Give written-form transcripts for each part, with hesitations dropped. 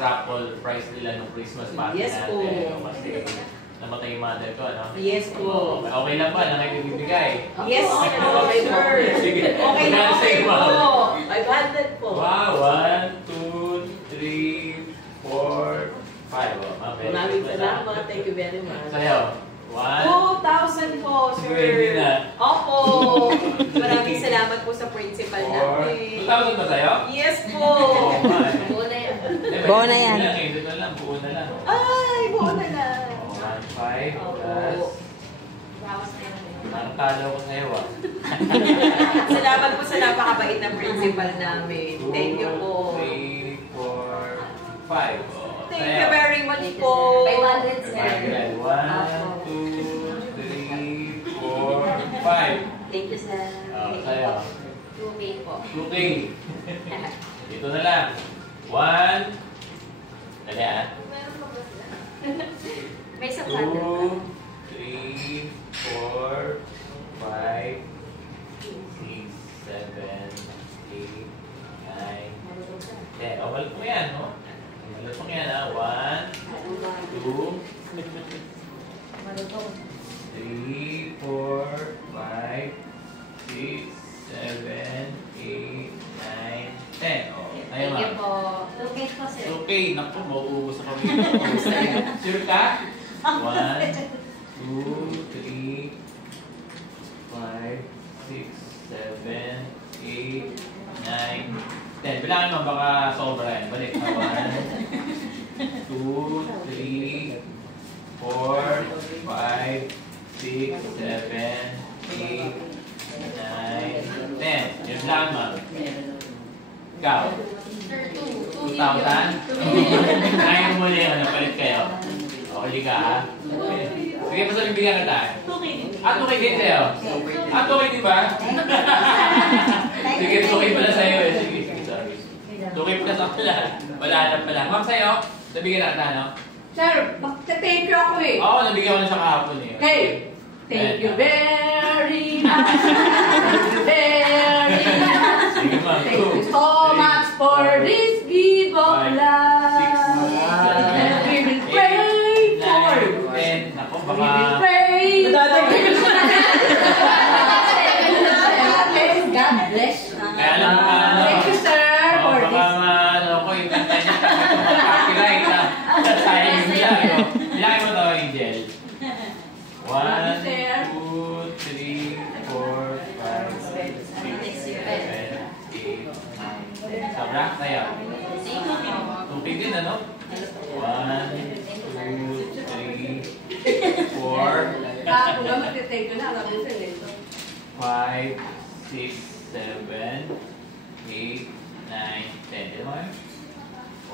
raffle prize nila ng Christmas party Yes natin. po. Kasi namatay yung mother ko, ano? Yes po. Okay lang ba? Nakikibibigay? Yes, okay po, sir. Sige. Okay na, Magkano okay sa'yo, po. ma'am? 500 po. Wow! 1, 2, 3, 4, 5. Oh, Maraming salamat. Thank you very much. Sa'yo? 1, 2,000 po, sir. Pwede na. Opo. Maraming salamat po sa principal 4, natin. 2,000 ba sa'yo? Yes po. Buo na yan. Buo na yan. Ito na lang, buo na lang. Ay, buo na lang. 1, 5, Opo. plus... Bawas na yan. Nakatalo ko sa'yo, ah. Salamat po sa napakabait na principal namin. 2, Thank you po. 3, 4, 5. Thank you very much po. 500, sir. 1, 2, 3, 4, 5. Thank you, sir. Sa'yo. 2K po. 2K. Dito na lang. 1. Dali, ah. May isang 2, 100. 3, 4, 5, 6, 7, 8, 9, 10. O, balik mo yan, no? Balik mo yan, ha? 1, 2, 3, 4, 5, 6, 7, 8, 9, 10. O, tayo, Thank you ma'am. po. 2K po, sir. Okay, naku, mauubos na kami. Sure ka? 1, 2, 3, 5, 6, 7, 8, 9, 10. Bilangin mo, baka sobra yan. Balik na. 1, 2, 3, 4, 5, 6, 7, 8, 9, 10. Yun lang, ma'am. Ikaw? Sir, 2,000? 2 million. Kaya mo muli yung palit kayo. Okay ka, ha? Sige, basta bibigyan ka tayo. 2K din sa'yo. 2K din ba? Sige, 2K pala sa'yo eh. Sige, sorry. 2K pala sa pala. Wala na pala. Ma'am, sa'yo, nabigyan na kita, no? Sir, thank you ako eh. Oo, nabigyan ko na siya kahapon eh. Hey, thank you very much. Thank you very much. Sige, ma'am. Thank you so much for this gift of love. And we will pray for you. 10. Ako, We will baka... pray for you. God bless. Kaya alam mo ka, ano? Thank you, sir, for Baka this. ano ko, yung kanta niya, copyright na. Sayang nila, no? Bilangin mo to, Angel. 1, 2, 3, 4, 5, 6, 7, 8, 9, 10. Sobra? Sa'yo? 2K din, ano? 1, 2, 3, 4, Kung naman, thank you na. Alam mo, sir, eh. 5, 6, 7, 8, 9, 10. Diba kayo?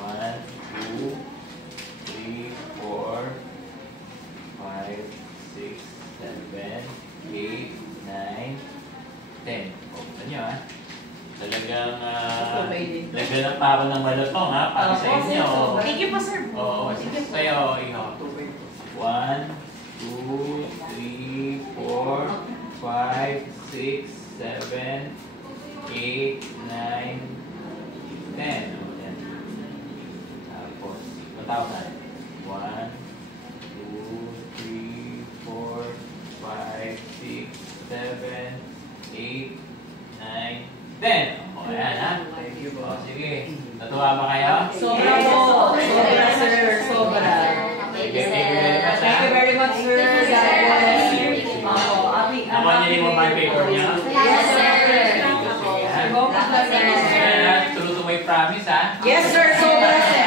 1, 2, 3, 4, 5, 6, 7, 8, 9, 10. O, gusto nyo, ha? Talagang, nagdalang pa ako ng malutong, ha? Para sa inyo. Thank you po, sir. Oo, sa'yo, ikaw. 1, 2, 3, 4, 5, 6, 7, 8, 9, 10. O, yan. Tapos, 1,000. 1, 2, 3, 4, 5, 6, 7, 8, 9, 10. O, yan, ha? O, sige. Natuwa ba kayo? Sobra po. Sobra, sir. Sobra. Thank you, sir. Thank you very much, sir. Nakuha niyo yung mga paper niya? Yes, sir. True to my promise, ha? Yes, sir. Sobra, sir.